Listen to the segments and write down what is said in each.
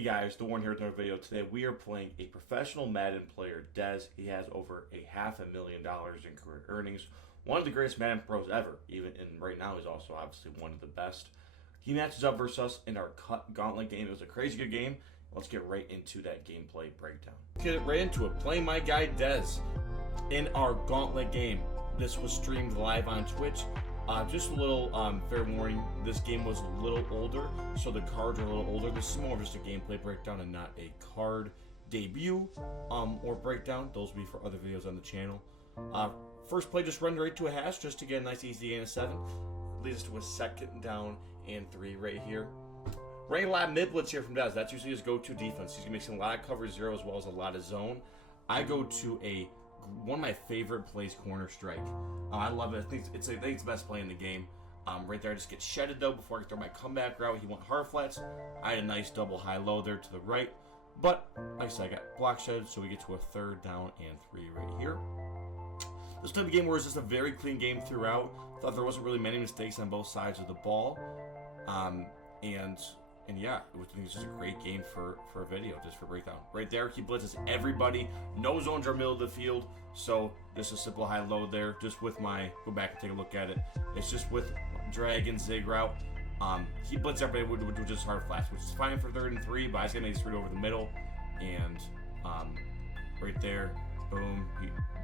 Hey guys, the Warren here with another video. Today we are playing a professional Madden player, Dez. He has over $500,000 in career earnings. One of the greatest Madden pros ever. And right now he's also obviously one of the best. He matches up versus us in our cut gauntlet game. It was a crazy good game. Let's get right into that gameplay breakdown. Get right into it. Playing my guy Dez in our gauntlet game. This was streamed live on Twitch. Just a little fair warning, this game was a little older, so the cards are a little older. This is more of just a gameplay breakdown and not a card debut or breakdown. Those will be for other videos on the channel. First play, just run right to a hash just to get a nice easy gain of 7. Leads us to a second down and 3 right here. Running a lot of mid blitz here from Dez. That's usually his go-to defense. He's mixing a lot of cover 0 as well as a lot of zone. I go to one of my favorite plays, corner strike. I love it. I think it's the best play in the game. Right there, I just get shedded though before I can throw my comeback route. He went hard flats. I had a nice double high-low there to the right. But, like I said, I got block shedded, so we get to a third down and 3 right here. This type of game where it's just a very clean game throughout. Thought there wasn't really many mistakes on both sides of the ball. And yeah, it was just a great game for a video, just for breakdown. Right there, he blitzes everybody. No zones are middle of the field, so just a simple high-low there. Just with my, go back and take a look at it. It's just with drag and zig route. He blitzes everybody with just hard flats, which is fine for 3rd and 3, but I was gonna make it straight over the middle. And right there, boom,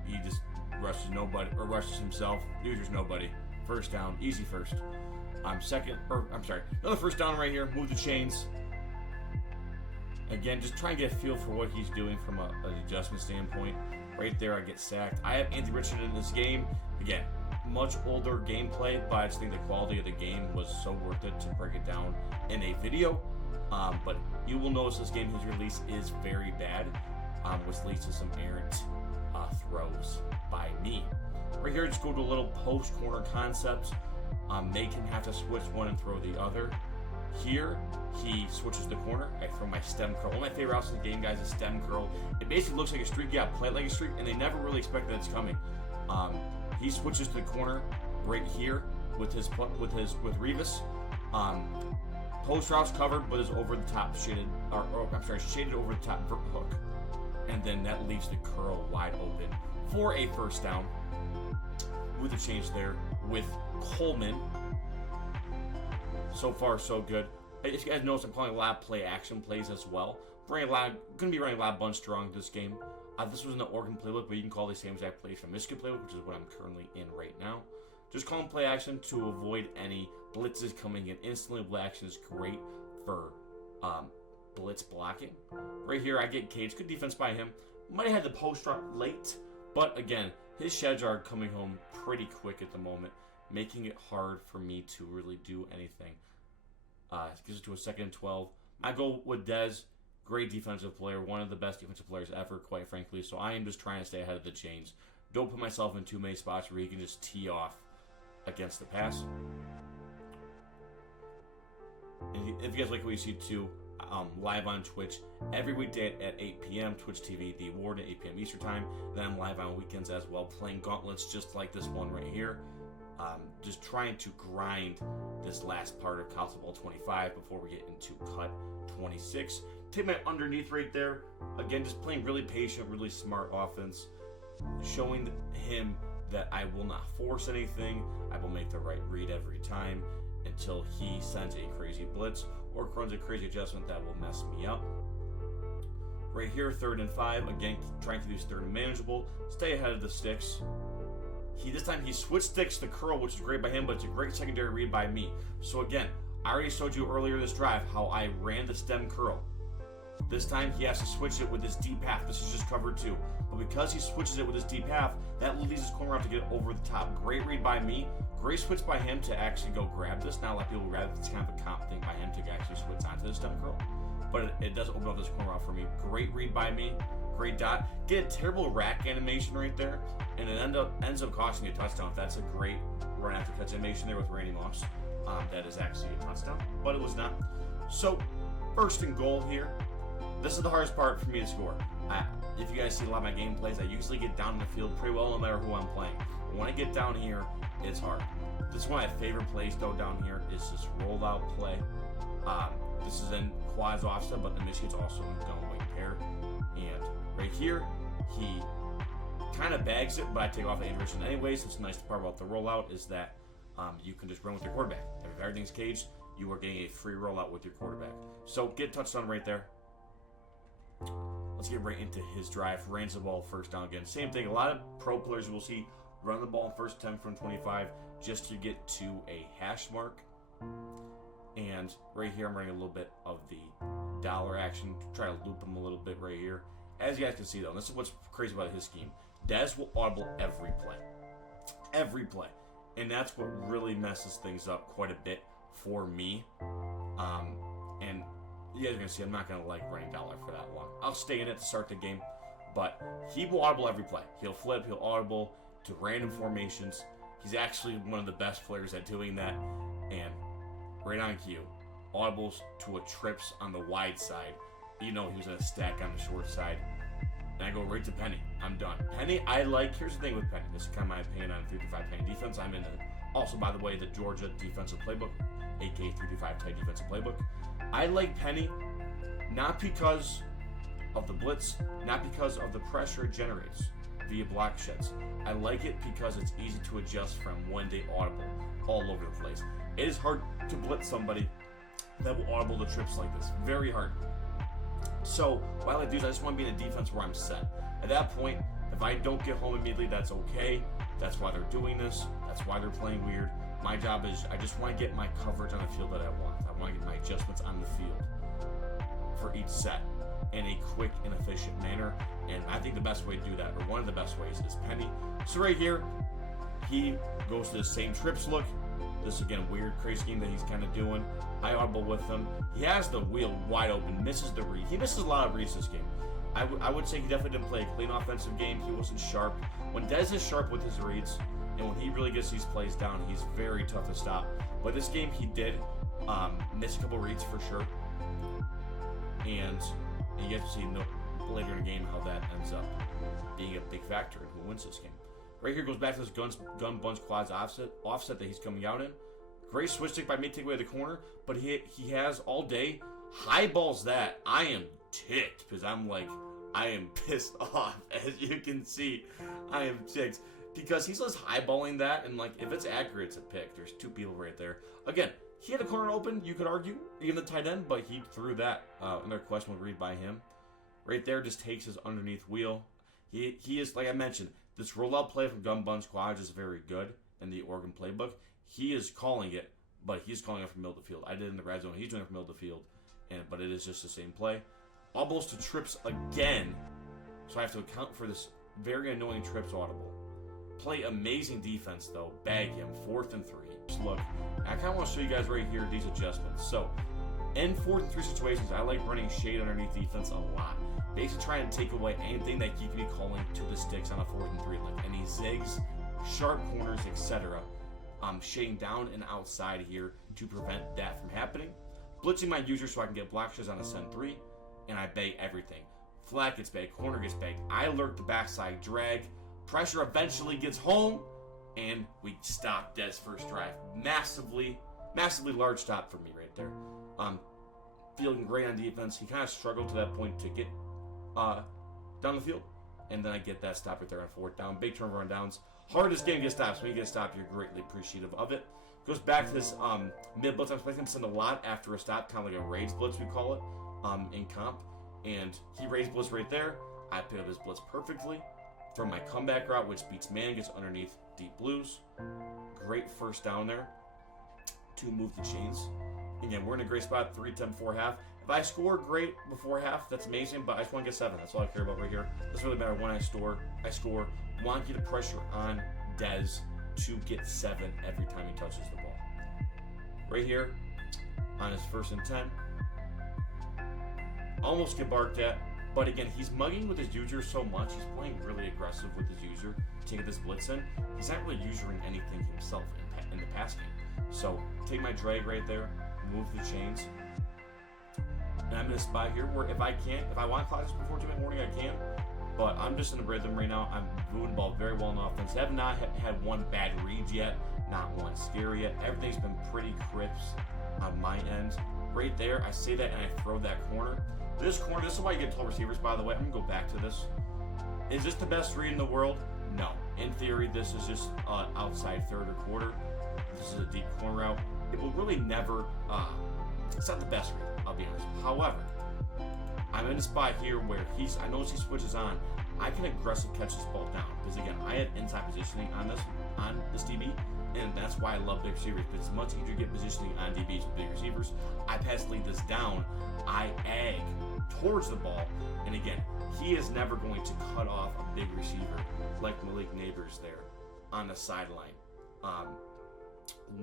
he just rushes nobody, or rushes himself. There's nobody. First down, easy first. Another first down right here. Move the chains. Again, just try and get a feel for what he's doing from an adjustment standpoint. Right there, I get sacked. I have Anthony Richardson in this game. Again, much older gameplay, but I just think the quality of the game was so worth it to break it down in a video. But you will notice this game, his release is very bad, which leads to some errant throws by me. Right here, just go to a little post corner concepts. They can have to switch one and throw the other. Here, he switches the corner. I throw my stem curl. One of my favorite routes in the game, guys, is stem curl. It basically looks like a streak. Yeah, play it like a streak, and they never really expect that it's coming. He switches to the corner right here with Revis. Post routes covered, but is over the top shaded, shaded over the top hook, and then that leaves the curl wide open for a first down. With a change there with Coleman. So far, so good. As you guys notice, I'm calling a lot of play action plays as well. Gonna be running a lot of bunch strong this game. This was in the Oregon playbook, but you can call these same exact plays from Michigan playbook, which is what I'm currently in right now. Just calling play action to avoid any blitzes coming in instantly. Play action is great for blitz blocking. Right here, I get Cage. Good defense by him. Might have had the post run late, but again, his sheds are coming home pretty quick at the moment, making it hard for me to really do anything. It gives it to a 2nd and 12. I go with Dez, great defensive player, one of the best defensive players ever, quite frankly. So I am just trying to stay ahead of the chains. Don't put myself in too many spots where he can just tee off against the pass. And if you guys like what you see too, live on Twitch every weekday at 8 p.m. Twitch TV, The Ward at 8 p.m. Eastern Time. Then I'm live on weekends as well, playing gauntlets just like this one right here. Just trying to grind this last part of Council Ball 25 before we get into Cut 26. Take my underneath right there. Again, just playing really patient, really smart offense. Showing him that I will not force anything. I will make the right read every time until he sends a crazy blitz or runs a crazy adjustment that will mess me up. Right here, 3rd and 5. Again, trying to do 3rd and manageable. Stay ahead of the sticks. This time he switched sticks to curl, which is great by him, but it's a great secondary read by me. So again, I already showed you earlier this drive how I ran the stem curl. This time he has to switch it with this deep half. This is just cover 2. But because he switches it with his deep half, that leaves his corner out to get over the top. Great read by me. Great switch by him to actually go grab this. Not a lot of people grab it. It's kind of a comp thing by him to actually switch onto the stem curl. But it does open up this corner out for me. Great read by me. Great dot. Get a terrible rack animation right there. And it ends up costing you a touchdown. That's a great run after catch animation there with Randy Moss. That is actually a touchdown. But it was not. So, 1st and goal here. This is the hardest part for me to score. If you guys see a lot of my gameplays, I usually get down in the field pretty well no matter who I'm playing. But when I get down here, it's hard. This is one of my favorite plays though down here is this rollout play. This is in quads offset, but in this case also going wing pair. And right here, he kind of bags it, but I take off the inversion anyways. What's the nice part about the rollout is that you can just run with your quarterback. If everything's caged, you are getting a free rollout with your quarterback. So get a touchdown right there. Let's get right into his drive. Runs the ball first down again. Same thing. A lot of pro players will see run the ball first 10 from 25 just to get to a hash mark. And right here, I'm running a little bit of the dollar action to try to loop him a little bit right here. As you guys can see, though, and this is what's crazy about his scheme. Dez will audible every play. Every play. And that's what really messes things up quite a bit for me. And you guys are going to see I'm not going to like running dollar for that long. I'll stay in it to start the game. But he will audible every play. He'll flip, he'll audible to random formations. He's actually one of the best players at doing that. And right on cue, audibles to a trips on the wide side. You know he was in a stack on the short side. And I go right to Penny. I'm done. Penny, I like. Here's the thing with Penny. This is kind of my opinion on 3-5 Penny defense. I'm in also, by the way, the Georgia defensive playbook, aka 3-5 tight defensive playbook. I like Penny not because of the blitz, not because of the pressure it generates via block sheds. I like it because it's easy to adjust from one-day audible all over the place. It is hard to blitz somebody that will audible the trips like this. Very hard. So, what I like to do is I just want to be in a defense where I'm set. At that point, if I don't get home immediately, that's okay. That's why they're doing this. That's why they're playing weird. My job is I just want to get my coverage on the field that I want. I want to get my adjustments on the field for each set in a quick and efficient manner. And I think the best way to do that, or one of the best ways, is Penny. So right here, he goes to the same trips look. This, again, weird, crazy scheme that he's kind of doing. I audible with him. He has the wheel wide open, misses the read. He misses a lot of reads this game. I would say he definitely didn't play a clean offensive game. He wasn't sharp. When Dez is sharp with his reads, and when he really gets these plays down, he's very tough to stop. But this game, he did miss a couple reads for sure. And you get to see later in the game how that ends up being a big factor in who wins this game. Right here goes back to this gun bunch quads offset that he's coming out in. Great switch stick by me to take away the corner, but he has all day. High balls that. I am ticked because I am pissed off. As you can see, I am ticked because he's just highballing that, and if it's accurate, it's a pick. There's two people right there. Again, he had a corner open, you could argue, even the tight end, but he threw that. Another questionable read by him. Right there just takes his underneath wheel. He is, like I mentioned, this rollout play from gun bunch quads is very good in the Oregon playbook. He is calling it, but he's calling it from middle of the field. I did it in the red zone. He's doing it from middle of the field, but it is just the same play. Almost to trips again, so I have to account for this very annoying trips audible. Play amazing defense, though. Bag him. 4th and 3. Just look, I kind of want to show you guys right here these adjustments. So, in 4th and 3 situations, I like running shade underneath defense a lot. Basically trying to take away anything that you can be calling to the sticks on a 4th and 3, like any zigs, sharp corners, etc. Shading down and outside here to prevent that from happening. Blitzing my user so I can get block shots on a send 3, and I bag everything. Flat gets bagged, corner gets bagged. I lurk the backside drag. Pressure eventually gets home, and we stop Dez's first drive. Massively large stop for me right there. Feeling great on defense. He kind of struggled to that point to get down the field, and then I get that stop right there on 4th down. Big turnover on downs. Hardest game to get stops. When you get stopped, you're greatly appreciative of it. Goes back to this mid blitz. I'm expecting him to send a lot after a stop, kind of like a raise blitz, we call it, in comp. And he raised blitz right there. I pick up his blitz perfectly from my comeback route, which beats man, gets underneath deep blues. Great first down there to move the chains. Again, we're in a great spot, 3-10 before half. If I score great before half, that's amazing, but I just want to get 7. That's all I care about right here. Doesn't really matter when I score. Want to get a pressure on Dez to get 7 every time he touches the ball. Right here, on his 1st and 10. Almost get barked at, but again, he's mugging with his user so much. He's playing really aggressive with his user to get this blitz in. He's not really using anything himself in the pass game. So, take my drag right there, move the chains. And I'm in a spot here where if I want to clock this before 2 in the morning, I can. But I'm just in a rhythm right now. I'm moving the ball very well in offense. I have not had one bad read yet, not one scary yet. Everything's been pretty crisp on my end. right there, I say that and I throw that corner. This is why you get 12 receivers, by the way. I'm going to go back to this. Is this the best read in the world? No. In theory, this is just outside third or quarter. This is a deep corner route. It will really never, it's not the best read, I'll be honest. However, I'm in a spot here where I notice he switches on. I can aggressive catch this ball down. Because again, I have inside positioning on this DB. And that's why I love big receivers. It's much easier to get positioning on DBs with big receivers. I pass lead this down. I ag towards the ball. And again, he is never going to cut off a big receiver like Malik Neighbors there on the sideline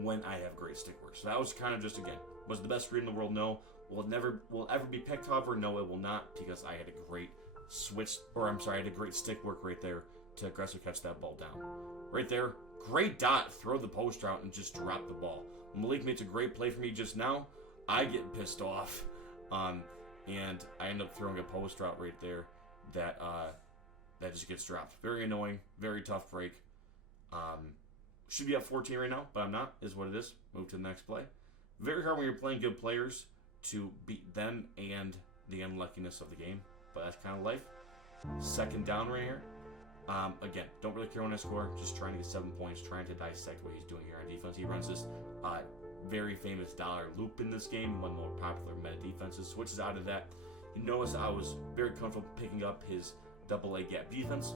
when I have great stick work. So that was kind of just, again, was the best read in the world? No. Will it ever be picked cover? No, it will not, because I had a great I had a great stick work right there to aggressively catch that ball down. Right there, great dot, throw the post out and just drop the ball. Malik makes a great play for me just now. I get pissed off, and I end up throwing a post route right there that just gets dropped. Very annoying, very tough break. Should be at 14 right now, but I'm not, is what it is. Move to the next play. Very hard when you're playing good players to beat them and the unluckiness of the game, but that's kind of life. Second down right here. Again, don't really care when I score, just trying to get 7 points, trying to dissect what he's doing here on defense. He runs this very famous dollar loop in this game, one of the more popular meta defenses. Switches out of that. You notice I was very comfortable picking up his AA gap defense.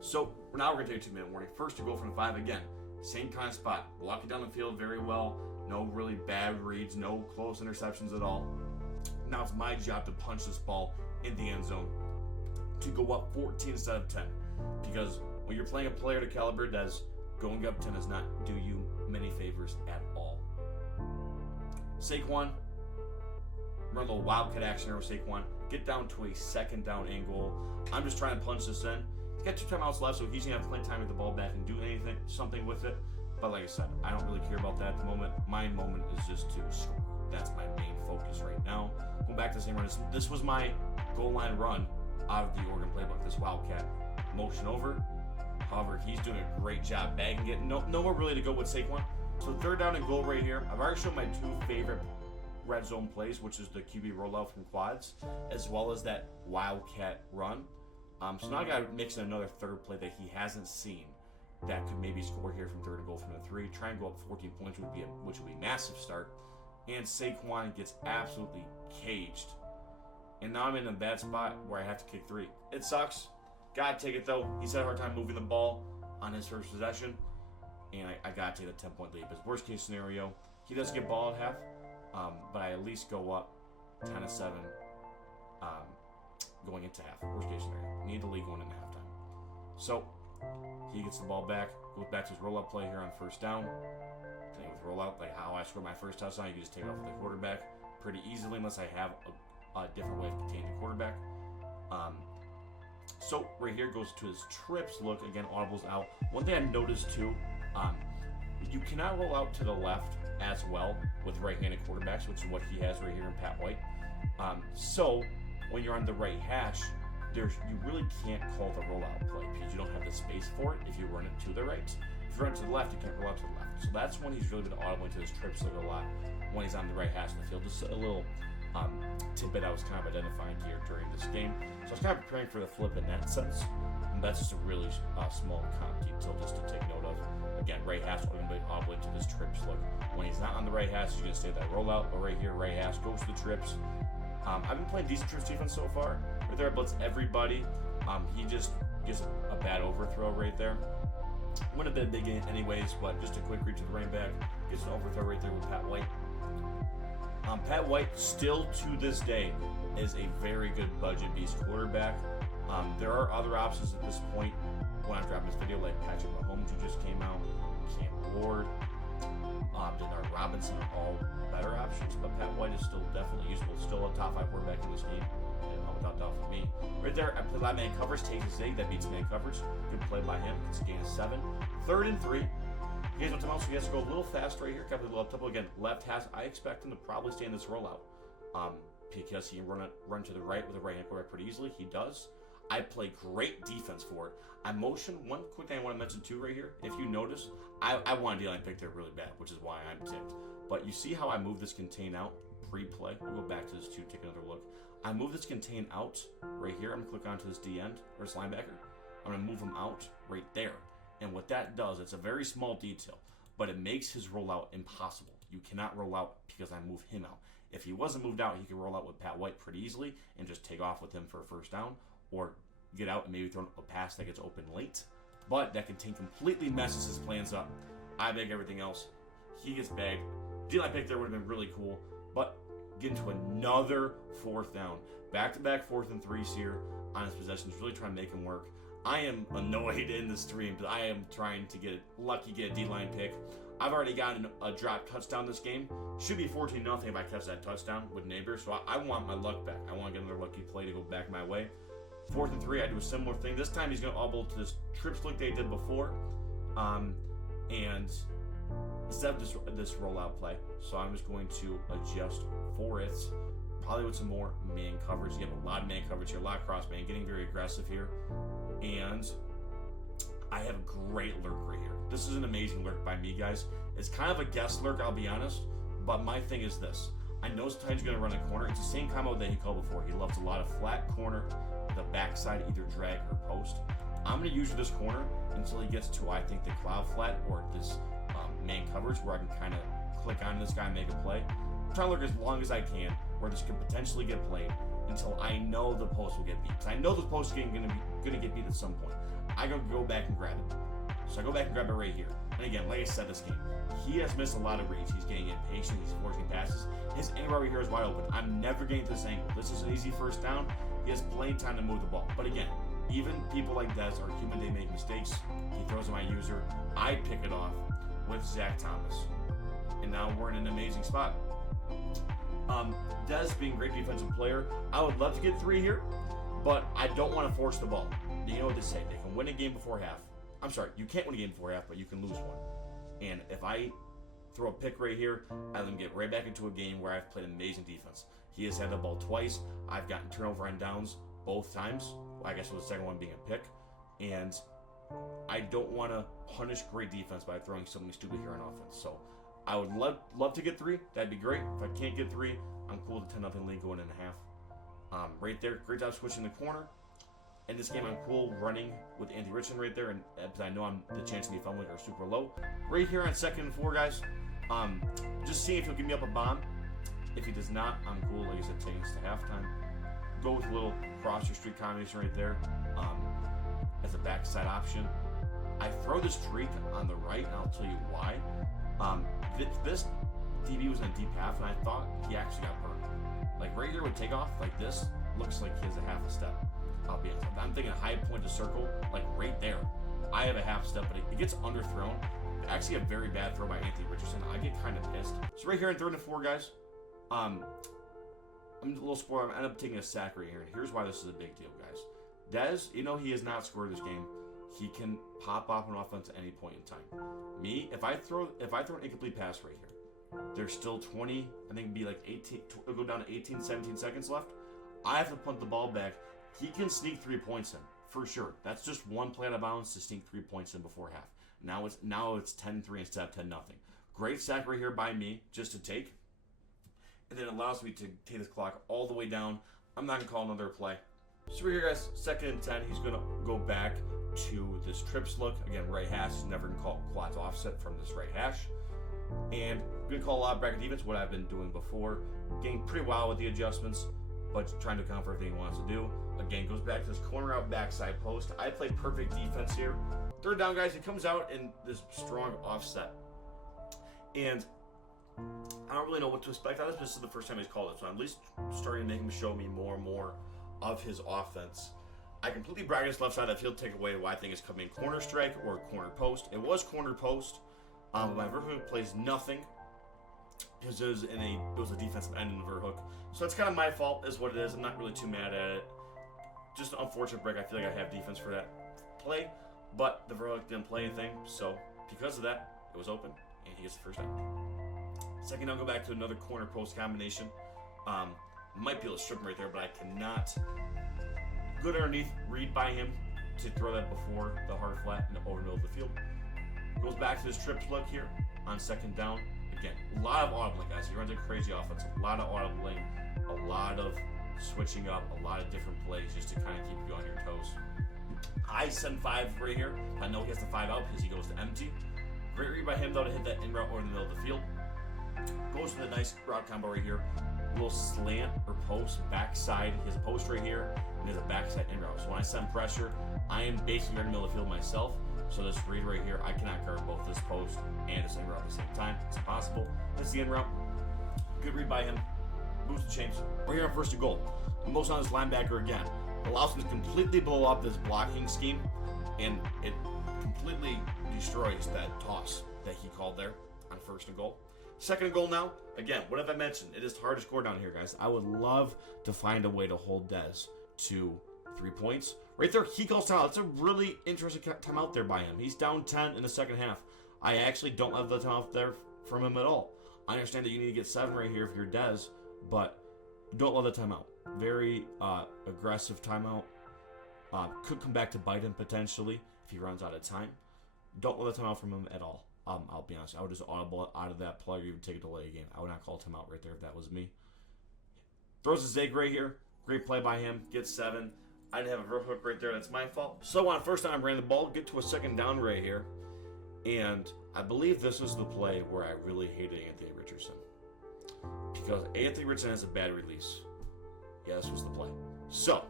So now we're going to take a 2-minute warning. First to go from the 5 again. Same kind of spot. Block it down the field very well. No really bad reads, no close interceptions at all. Now it's my job to punch this ball in the end zone to go up 14 instead of 10. Because when you're playing a player to caliber Des, going up 10 does not do you many favors at all. Saquon, run a little wildcat action there with Saquon. Get down to a second down and goal. I'm just trying to punch this in. He's got 2 timeouts left, so he's going to have plenty of time to get the ball back and do something with it. But like I said, I don't really care about that at the moment. My moment is just to score. That's my main focus right now. Going back to the same run. This was my goal line run out of the Oregon playbook. This wildcat motion over. However, he's doing a great job bagging it. Nowhere really to go with Saquon. So third down and goal right here. I've already shown my 2 favorite red zone plays, which is the QB rollout from quads, as well as that wildcat run. So now I got to mix in another third play that he hasn't seen that could maybe score here from third and goal from the 3. Try and go up 14 points, which would be a massive start. And Saquon gets absolutely caged. And now I'm in a bad spot where I have to kick 3. It sucks. Gotta take it though. He's had a hard time moving the ball on his first possession. And I gotta take the 10-point lead. But worst case scenario, he doesn't get ball at half. But I at least go up 10-7 going into half. Worst case scenario. Need the lead going into halftime. So he gets the ball back, goes back to his roll-up play here on first down. Playing with rollout, like how I scored my first touchdown, you can just take it off with the quarterback pretty easily unless I have a different way of containing the quarterback. So right here goes to his trips look. Again, audibles out. One thing I noticed too, you cannot roll out to the left as well with right-handed quarterbacks, which is what he has right here in Pat White. So when you're on the right hash, you really can't call the rollout play because you don't have the space for it if you run it to the right. If you run it to the left, you can't roll out to the left. So that's when he's really been audibling to his trips look a lot when he's on the right hash of the field. Just a little tidbit I was kind of identifying here during this game. So I was kind of preparing for the flip in that sense. And that's just a really small detail just to take note of. Again, right hash audibling to this trips look. When he's not on the right hash, he's going to stay that rollout. But right here, right hash goes to the trips. I've been playing decent trips defense so far. Right there, blitz everybody. He just gets a bad overthrow right there. Wouldn't have been a big game anyways, but just a quick read to the running back. Gets an overthrow right there with Pat White. Pat White, still to this day, is a very good budget beast quarterback. There are other options at this point when I'm dropping this video, like Patrick Mahomes, who just came out, Cam Ward, Denard Robinson are all better options, but Pat White is still definitely useful. Still a top 5 quarterback in this game, and without doubt for me. Right there, I play man coverage, takes a zig, that beats man coverage. Good play by him. It's a gain of 7. 3rd and 3. He has no time, so he has to go a little fast right here. Got a little up tempo again. Left hash. I expect him to probably stay in this rollout because he can run to the right with a right hand quarterback pretty easily. He does. I play great defense for it. I motion. One quick thing I want to mention too right here. If you notice, I want a D-line pick there really bad, which is why I'm ticked. But you see how I move this contain out pre-play. We'll go back to this to take another look. I move this contain out right here. I'm going to click onto this D end, or this linebacker. I'm going to move him out right there. And what that does, it's a very small detail, but it makes his rollout impossible. You cannot roll out because I move him out. If he wasn't moved out, he could roll out with Pat White pretty easily and just take off with him for a first down, or get out and maybe throw a pass that gets open late. But that contain completely messes his plans up. I bag everything else. He gets bagged. D-line pick there would have been really cool, but get into another fourth down. Back-to-back 4th and 3s here on his possessions, really trying to make him work. I am annoyed in the stream, but I am trying to get a D-line pick. I've already gotten a drop touchdown this game. Should be 14-0 if I catch that touchdown with Neighbor, so I want my luck back. I want to get another lucky play to go back my way. 4th and 3, I do a similar thing. This time he's going to audible to this trip slick they did before. And instead of this rollout play, so I'm just going to adjust for it, probably with some more man coverage. You have a lot of man coverage here, a lot of cross man, getting very aggressive here. And I have a great lurk right here. This is an amazing lurk by me, guys. It's kind of a guess lurk, I'll be honest, but my thing is this. I know sometimes you're going to run a corner. It's the same combo that he called before. He loves a lot of flat corner, the backside, either drag or post. I'm going to use this corner until he gets to, I think, the cloud flat or this man coverage where I can kind of click on this guy and make a play. I'm trying to lurk as long as I can where this could potentially get played until I know the post will get beat. Because I know the post is going to get beat at some point. I'm going to go back and grab it. So I go back and grab it right here. And again, like I said, this game, he has missed a lot of reads. He's getting impatient. He's forcing passes. His angle right here is wide open. I'm never getting to this angle. This is an easy first down. He has plenty of time to move the ball. But again, even people like Des are human. They make mistakes. He throws to my user. I pick it off with Zach Thomas. And now we're in an amazing spot. Des being a great defensive player, I would love to get 3 here, but I don't want to force the ball. You know what they say. They can win a game before half. I'm sorry, you can't win a game before half, but you can lose one. And if I throw a pick right here, I let him get right back into a game where I've played amazing defense. He has had the ball twice. I've gotten turnover on downs both times. I guess with the second one being a pick. And I don't want to punish great defense by throwing something stupid here on offense. So I would love to get 3. That'd be great. If I can't get 3, I'm cool with 10-0 lead going in a half. Right there, great job switching the corner. In this game, I'm cool running with Andy Richmond right there, and because I know the chance of me fumbling are super low. Right here on 2nd and 4, guys, just seeing if he'll give me up a bomb. If he does not, I'm cool. Like I said, taking this to halftime. Go with a little cross your street combination right there as a backside option. I throw this streak on the right, and I'll tell you why. This DB was in a deep half, and I thought he actually got burned. Like right here with takeoff, like this, looks like he has a half a step. I'm thinking a high point to circle, like right there. I have a half step, but it gets underthrown. Actually, a very bad throw by Anthony Richardson. I get kind of pissed. So right here in 3rd and 4, guys, I'm a little spoiler. I end up taking a sack right here, and here's why this is a big deal, guys. Dez, he has not scored this game. He can pop off an offense at any point in time. Me, if I throw an incomplete pass right here, there's still 20, I think it'd be like 18, it'll go down to 18, 17 seconds left. I have to punt the ball back. He can sneak 3 points in, for sure. That's just one play out of bounds to sneak 3 points in before half. Now it's 10-3 instead of 10-0. Great sack right here by me, just to take. And then it allows me to take this clock all the way down. I'm not going to call another play. So right here, guys, 2nd and 10. He's going to go back to this trips look. Again, right hash. He's never going to call quads offset from this right hash. And I'm going to call a lot of bracket defense, what I've been doing before. Getting pretty wild with the adjustments, but trying to account for everything he wants to do. Again, goes back to this corner out backside post. I play perfect defense here. 3rd down, guys, he comes out in this strong offset. And I don't really know what to expect out of this. This is the first time he's called it, so I'm at least starting to make him show me more and more of his offense. I completely bracket his left side of the field, take away what I think is coming corner strike or corner post. It was corner post. My vert hook plays nothing because it was a defensive end in the vert hook. So it's kind of my fault, is what it is. I'm not really too mad at it. Just an unfortunate break. I feel like I have defense for that play, but the vert hook didn't play anything. So because of that, it was open, and he gets the first down. Second, I'll go back to another corner post combination. Might be able to strip him right there, but I cannot. Good underneath, read by him to throw that before the hard flat and over the middle of the field. Goes back to this trips look here on 2nd down. Again, a lot of audibling, guys. He runs a crazy offense. A lot of audibling, a lot of switching up, a lot of different plays just to kind of keep you on your toes. I send 5 right here. I know he has the 5 out because he goes to empty. Great read by him, though, to hit that in route or in the middle of the field. Goes with a nice route combo right here. A little slant or post backside. He has a post right here, and he has a backside in route. So when I send pressure, I am basically in the middle of the field myself. So this read right here, I cannot guard both this post and this in route at the same time. It's impossible. That's the in route. Good read by him. Moves the chains. We're here on 1st and goal. The most on this linebacker again. Allows him to completely blow up this blocking scheme, and it completely destroys that toss that he called there on 1st and goal. 2nd and goal now. Again, what have I mentioned? It is hard to score down here, guys. I would love to find a way to hold Dez to 3 points. Right there, he calls timeout. It's a really interesting timeout there by him. He's down 10 in the second half. I actually don't have the timeout there from him at all. I understand that you need to get 7 right here if you're Dez, but don't love the timeout. Very aggressive timeout. Could come back to bite him potentially if he runs out of time. Don't love the timeout from him at all. I'll be honest. I would just audible out of that play or even take a delay game. I would not call timeout right there if that was me. Throws a zig right here. Great play by him. Gets 7. I didn't have a real hook right there. That's my fault. So on 1st time, I ran the ball. Get to a 2nd down right here. And I believe this was the play where I really hated Anthony Richardson. Because Anthony Richardson has a bad release. Yeah, this was the play. So,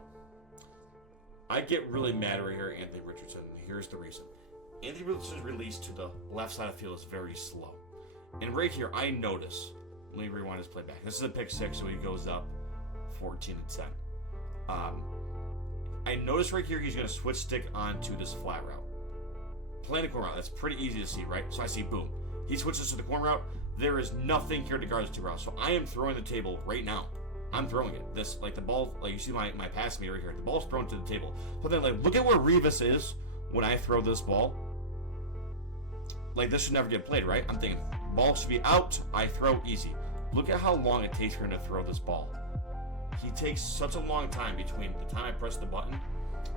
I get really mad right here at Anthony Richardson. Here's the reason. Anthony Richardson's release to the left side of the field is very slow. And right here, I notice. Let me rewind his play back. This is a pick 6, so he goes up 14-10. I notice right here he's going to switch stick onto this flat route. Playing the corner route, that's pretty easy to see, right? So I see, boom. He switches to the corner route. There is nothing here to guard this 2 routes. So I am throwing the table right now. I'm throwing it. This, like the ball, like you see my pass meter right here. The ball's thrown to the table. But then, like, look at where Revis is when I throw this ball. Like, this should never get played, right? I'm thinking, ball should be out. I throw easy. Look at how long it takes for him to throw this ball. He takes such a long time between the time I press the button.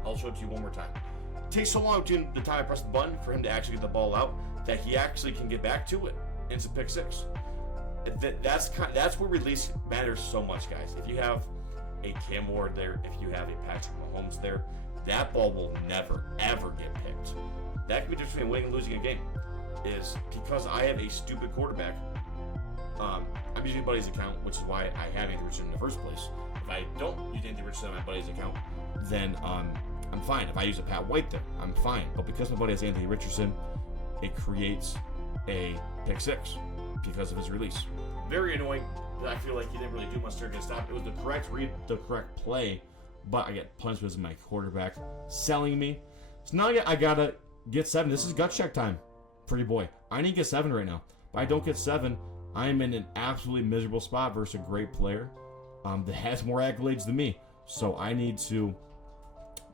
I'll show it to you one more time. It takes so long between the time I press the button for him to actually get the ball out that he actually can get back to it. And it's a pick 6. That's where release matters so much, guys. If you have a Cam Ward there, if you have a Patrick Mahomes there, that ball will never, ever get picked. That could be the difference between winning and losing a game. Is because I have a stupid quarterback. I'm using Buddy's account, which is why I have Anthony Richardson in the first place. If I don't use Anthony Richardson on my Buddy's account, then I'm fine. If I use a Pat White there, I'm fine. But because my buddy has Anthony Richardson, it creates a pick 6 because of his release. Very annoying. I feel like he didn't really do much to get stopped. It was the correct read, the correct play, but I get punched with my quarterback selling me. So now I gotta get 7. This is gut check time, pretty boy. I need to get 7 right now. If I don't get 7, I'm in an absolutely miserable spot versus a great player that has more accolades than me. So I need to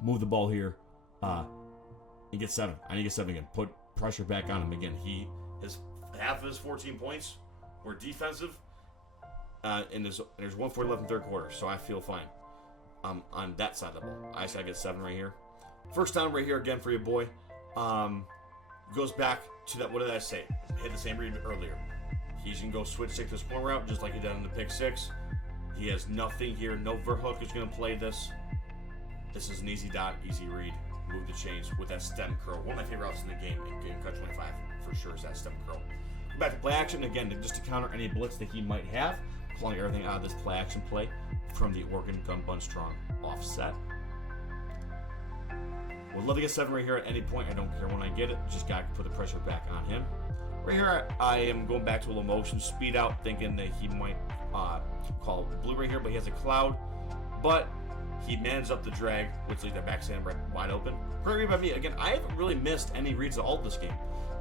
move the ball here and get 7. I need to get 7 again. Put pressure back on him again. His half of his 14 points were defensive, and there's 1:40 left in the 3rd quarter, so I feel fine on that side of the ball. I just gotta get 7 right here. 1st down right here again for your boy. Goes back to that. What did I say? Hit the same read earlier. He's gonna go switch stick to this corner route just like he did in the pick 6. He has nothing here. No Verhook is gonna play this. This is an easy dot, easy read. Move the chains with that stem curl. One of my favorite routes in the game cut 25 for sure is that stem curl. Go back to play action again, just to counter any blitz that he might have. Calling everything out of this play action play from the Oregon Gun Bun Strong offset. Would love to get 7 right here at any point. I don't care when I get it. Just got to put the pressure back on him. Right here, I am going back to a low motion speed out, thinking that he might call blue right here, but he has a cloud. But he mans up the drag, which leaves that backside right wide open. Great read by me. Again, I haven't really missed any reads at all this game.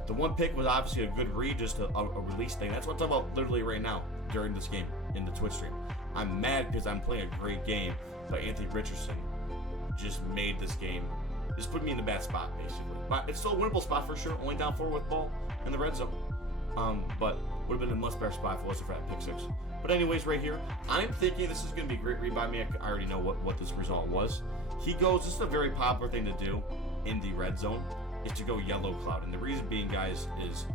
The one pick was obviously a good read, just a release thing. That's what I'm talking about literally right now during this game in the Twitch stream. I'm mad because I'm playing a great game, but Anthony Richardson just made this game, just put me in the bad spot, basically. But it's still a winnable spot for sure, only down 4 with ball in the red zone. But would have been a much better spot if it wasn't for that pick 6. But anyways, right here, I'm thinking this is going to be a great read by me. I already know what this result was. He goes, this is a very popular thing to do in the red zone, is to go yellow cloud. And the reason being, guys, is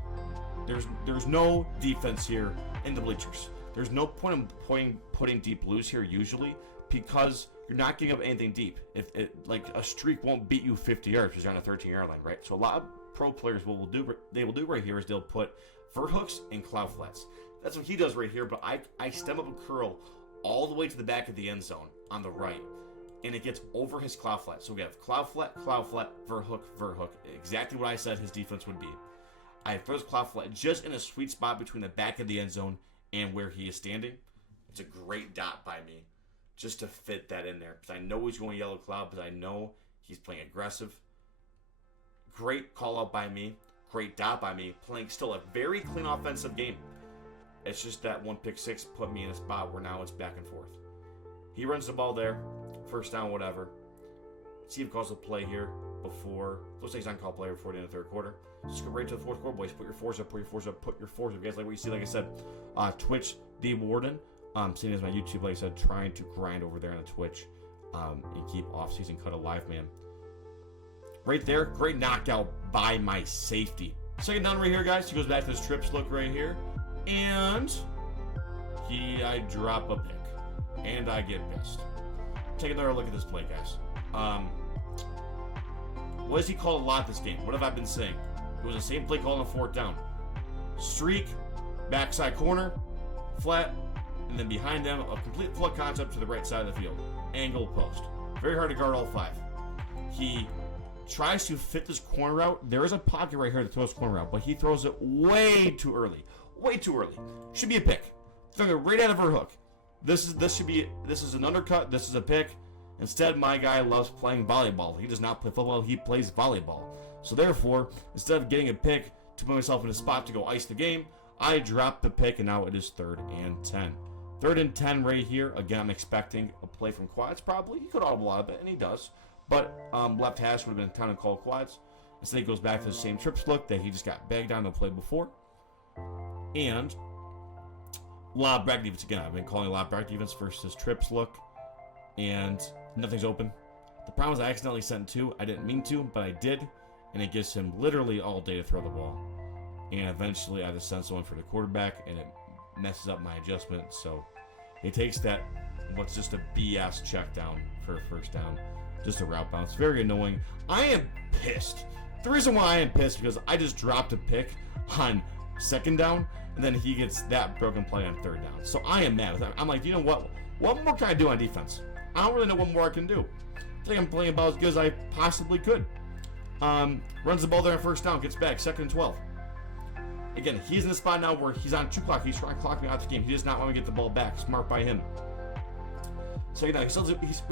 There's no defense here in the bleachers. There's no point in putting deep blues here usually because you're not getting up anything deep. If it, like a streak won't beat you 50 yards because you're on a 13-yard line, right? So a lot of pro players will do right here is they'll put vert hooks and cloud flats. That's what he does right here. But I stem up and curl all the way to the back of the end zone on the right, and it gets over his cloud flat. So we have cloud flat, vert hook. Exactly what I said his defense would be. I throw his cloud flat just in a sweet spot between the back of the end zone and where he is standing. It's a great dot by me just to fit that in there because I know he's going yellow cloud, but I know he's playing aggressive. Great call out by me. Great dot by me. Playing still a very clean offensive game. It's just that one pick six put me in a spot where now it's back and forth. He runs the ball there. First down, whatever. See if he calls a play here before. Looks like he's on call play before the end of the third quarter. Just go right to the fourth quarter, boys. Put your fours up, put your fours up, put your fours up. You guys like what you see, like I said, Twitch, The Warden. Seeing as my YouTube, like I said, trying to grind over there on the Twitch and keep off-season cut alive, man. Right there, great knockout by my safety. Second down right here, guys. He goes back to his trips look right here. And I drop a pick. And I get pissed. Take another look at this play, guys. What has he called a lot this game? What have I been saying? It was the same play called on a fourth down. Streak, backside corner, flat, and then behind them, a complete flood concept to the right side of the field. Angle post. Very hard to guard all five. He tries to fit this corner out. There is a pocket right here that throws corner out, but he throws it way too early. Way too early. Should be a pick. Throwing it right out of her hook. This is an undercut. This is a pick. Instead, my guy loves playing volleyball. He does not play football. He plays volleyball. So therefore, instead of getting a pick to put myself in a spot to go ice the game, I drop the pick, and now it is 3rd and 10. 3rd and 10 right here. Again, I'm expecting a play from quads probably. He could audible out of it, and he does. But left hash would have been kind of called quads. Instead, he goes back to the same trips look that he just got bagged on the play before. And a lot of back defense again. I've been calling a lot of back defense versus trips look. And nothing's open. The problem is I accidentally sent 2. I didn't mean to, but I did. And it gives him literally all day to throw the ball. And eventually I just sent someone for the quarterback, and it messes up my adjustment. So he takes that, what's just a BS check down for a first down. Just a route bounce. Very annoying. I am pissed. The reason why I am pissed because I just dropped a pick on 2nd down, and then he gets that broken play on 3rd down. So I am mad. I'm like, you know what? What more can I do on defense? I don't really know what more I can do. I think I'm playing about as good as I possibly could. Runs the ball there on 1st down, gets back, 2nd and 12. Again, he's in the spot now where he's on 2 clock. He's trying to clock me out the game. He does not want me to get the ball back. Smart by him. So, you know, with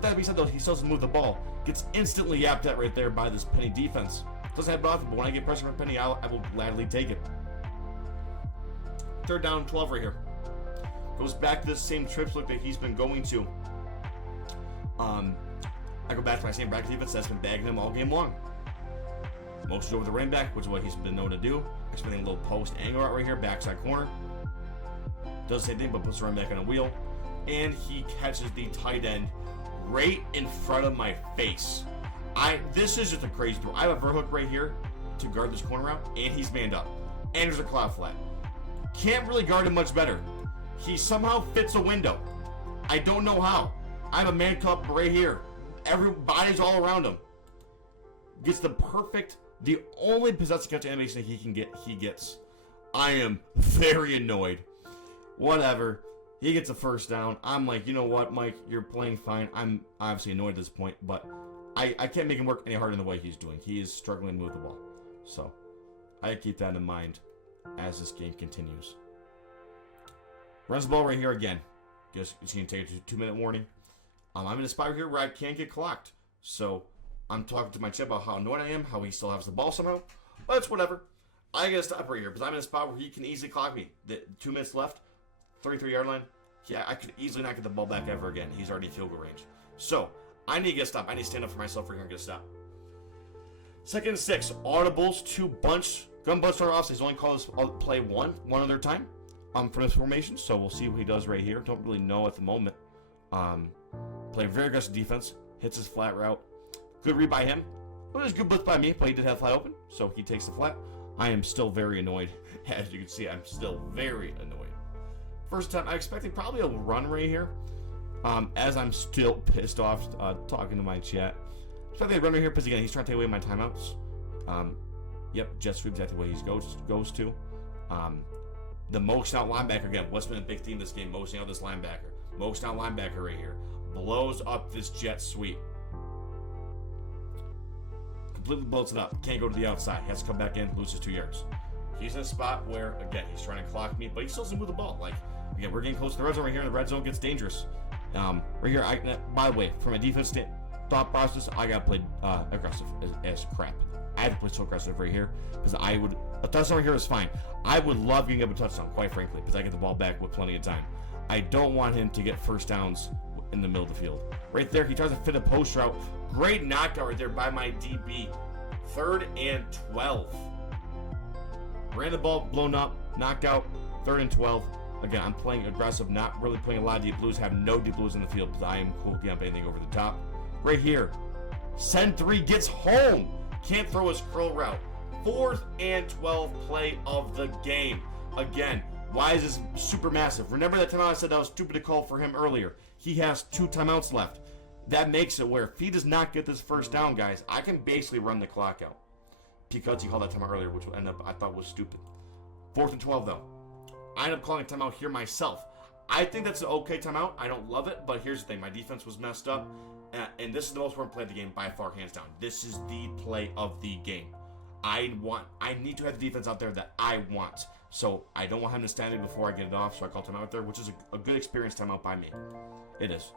that being said, though, he still doesn't move the ball. Gets instantly yapped at right there by this Penny defense. Doesn't have it off, but when I get pressure from Penny, I will gladly take it. 3rd down, 12 right here. Goes back to the same trips look that he's been going to. I go back to my same back defense that's been bagging him all game long. Motions over the running back, which is what he's been known to do. Expecting a little post angle out right here, backside corner. Does the same thing, but puts the running back on a wheel. And he catches the tight end right in front of my face. This is just a crazy throw. I have a vert hook right here to guard this corner out, and he's manned up. And there's a cloud flat. Can't really guard him much better. He somehow fits a window. I don't know how. I have a man cup right here. Everybody's all around him. Gets the only possessive catch animation that he can get, he gets. I am very annoyed. Whatever. He gets a 1st down. I'm like, you know what, Mike? You're playing fine. I'm obviously annoyed at this point, but I can't make him work any harder in the way he's doing. He is struggling to move the ball. So, I keep that in mind as this game continues. Runs the ball right here again. Just it's going to take a 2-minute warning. I'm in a spot here where I can't get clocked. So, I'm talking to my chip about how annoyed I am, how he still has the ball somehow. But it's whatever. I got to stop right here because I'm in a spot where he can easily clock me. 2 minutes left, 33-yard line. Yeah, I could easily not get the ball back ever again. He's already field goal range. So, I need to get a stop. I need to stand up for myself right here and get a stop. 2nd and 6. Audibles, 2 bunch. Gun bunch start off. So he's only called this play one other time from this formation. So we'll see what he does right here. Don't really know at the moment. Play very aggressive defense. Hits his flat route. Good read by him. It was good blitz by me, but he did have flat open. So he takes the flat. I am still very annoyed. As you can see, I'm still very annoyed. First time, I expected probably a run right here. As I'm still pissed off talking to my chat. Expecting a run right here because, again, he's trying to take away my timeouts. Yep, jet sweep exactly what he goes to. The motion out linebacker, again, what's been a big theme this game, motioning out this linebacker. Motion out linebacker right here. Blows up this jet sweep. Completely blows it up. Can't go to the outside. He has to come back in, loses 2 yards. He's in a spot where, again, he's trying to clock me, but he still doesn't move the ball. Like, again, we're getting close to the red zone right here, and the red zone gets dangerous. Right here, by the way, from a defense thought process, I got to play aggressive as crap. I have to play so aggressive right here because a touchdown right here is fine. I would love getting up a touchdown, quite frankly, because I get the ball back with plenty of time. I don't want him to get first downs in the middle of the field. Right there, he tries to fit a post route. Great knockout right there by my DB. 3rd and 12. Ran the ball, blown up, knocked out, 3rd and 12. Again, I'm playing aggressive, not really playing a lot of deep blues, have no deep blues in the field because I am cool getting up anything over the top. Right here, send 3, gets home. Can't throw his curl route. 4th and 12 play of the game. Again, why is this super massive? Remember that timeout I said that was stupid to call for him earlier. He has 2 timeouts left. That makes it where if he does not get this first down, guys, I can basically run the clock out. Because he called that timeout earlier, which will end up, I thought was stupid. 4th and 12, though. I end up calling a timeout here myself. I think that's an okay timeout. I don't love it, but here's the thing. My defense was messed up, and this is the most important play of the game by far, hands down. This is the play of the game. I need to have the defense out there that I want. So I don't want him to stand me before I get it off, so I call timeout there, which is a good experience timeout by me. It is.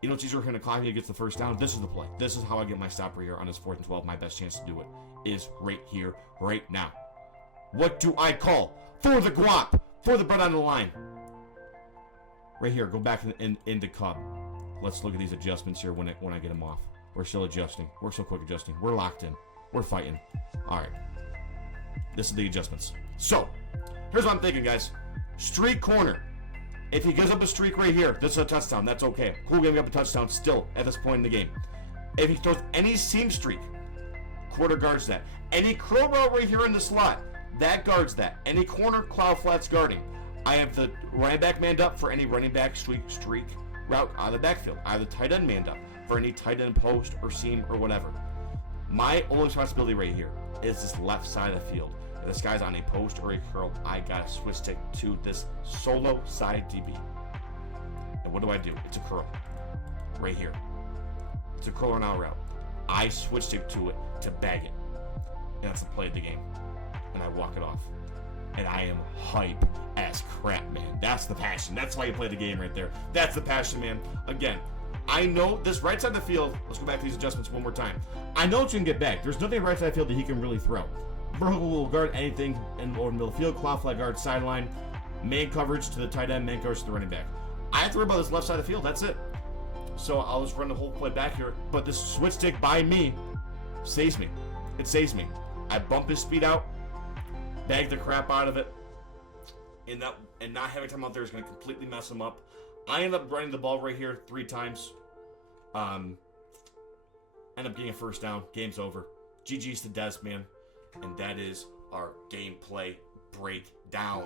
You know, it's easier for him to clock me to get the first down. This is the play. This is how I get my stop right here on this 4th and 12. My best chance to do it is right here, right now. What do I call? For the guap. For the bread on the line. Right here, go back into Cub. Let's look at these adjustments here when I get them off. We're still adjusting. We're so quick adjusting. We're locked in. We're fighting. All right. This is the adjustments. So, here's what I'm thinking, guys. Streak corner. If he gives up a streak right here, this is a touchdown. That's okay. Cool giving up a touchdown still at this point in the game. If he throws any seam streak, quarter guards that. Any curl route right here in the slot, that guards that. Any corner, cloud flats guarding. I have the running back manned up for any running back streak route out of the backfield. I have the tight end manned up for any tight end post or seam or whatever. My only responsibility right here is this left side of the field. If this guy's on a post or a curl, I gotta switch stick to this solo side DB. And what do? It's a curl. Right here. It's a curl or an out route. I switch stick to it to bag it. And that's the play of the game. And I walk it off. And I am hype as crap, man. That's the passion. That's why you play the game right there. That's the passion, man. Again, I know this right side of the field. Let's go back to these adjustments one more time. I know it's going to get back. There's nothing right side of the field that he can really throw. Burrow will guard anything in the middle of the field. Cloud flag guard, sideline. Main coverage to the tight end. Main coverage to the running back. I have to worry about this left side of the field. That's it. So I'll just run the whole play back here. But this switch stick by me saves me. It saves me. I bump his speed out. Bag the crap out of it. And not having time out there is going to completely mess him up. I end up running the ball right here 3 times. End up getting a first down. Game's over. GG's to Des, man. And that is our gameplay breakdown.